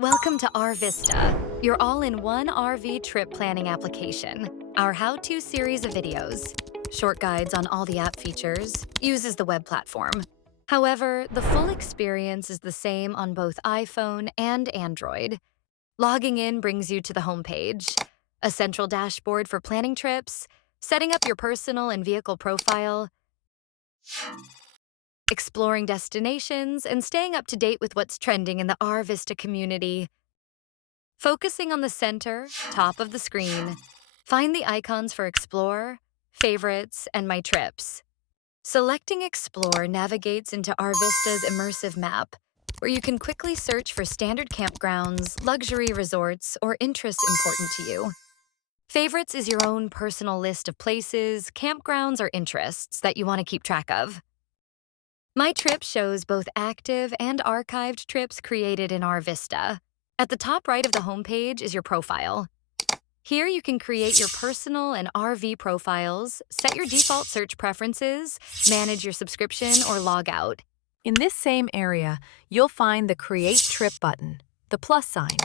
Welcome to RVista, your all-in-one RV trip planning application. Our how-to series of videos, short guides on all the app features, uses the web platform. However, the full experience is the same on both iPhone and Android. Logging in brings you to the homepage, a central dashboard for planning trips, setting up your personal and vehicle profile, exploring destinations, and staying up to date with what's trending in the RVista community. Focusing on the center, top of the screen, find the icons for Explore, Favorites, and My Trips. Selecting Explore navigates into RVista's immersive map, where you can quickly search for standard campgrounds, luxury resorts, or interests important to you. Favorites is your own personal list of places, campgrounds, or interests that you want to keep track of. My Trip shows both active and archived trips created in RVista. At the top right of the homepage is your profile. Here you can create your personal and RV profiles, set your default search preferences, manage your subscription, or log out. In this same area, you'll find the Create Trip button, the plus sign.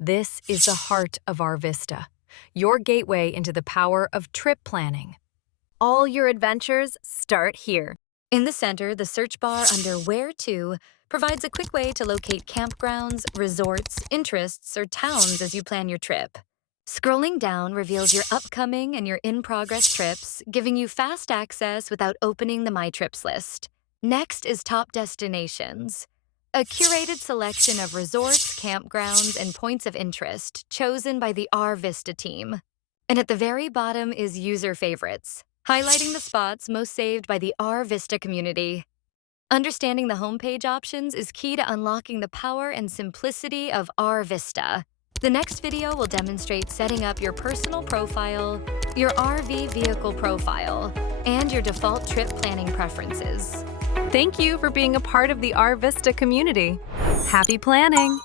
This is the heart of RVista, your gateway into the power of trip planning. All your adventures start here. In the center, the search bar under Where To provides a quick way to locate campgrounds, resorts, interests, or towns as you plan your trip. Scrolling down reveals your upcoming and your in-progress trips, giving you fast access without opening the My Trips list. Next is Top Destinations, a curated selection of resorts, campgrounds, and points of interest chosen by the RVista team. And at the very bottom is User Favorites, highlighting the spots most saved by the RVista community. Understanding the homepage options is key to unlocking the power and simplicity of RVista. The next video will demonstrate setting up your personal profile, your RV vehicle profile, and your default trip planning preferences. Thank you for being a part of the RVista community. Happy planning!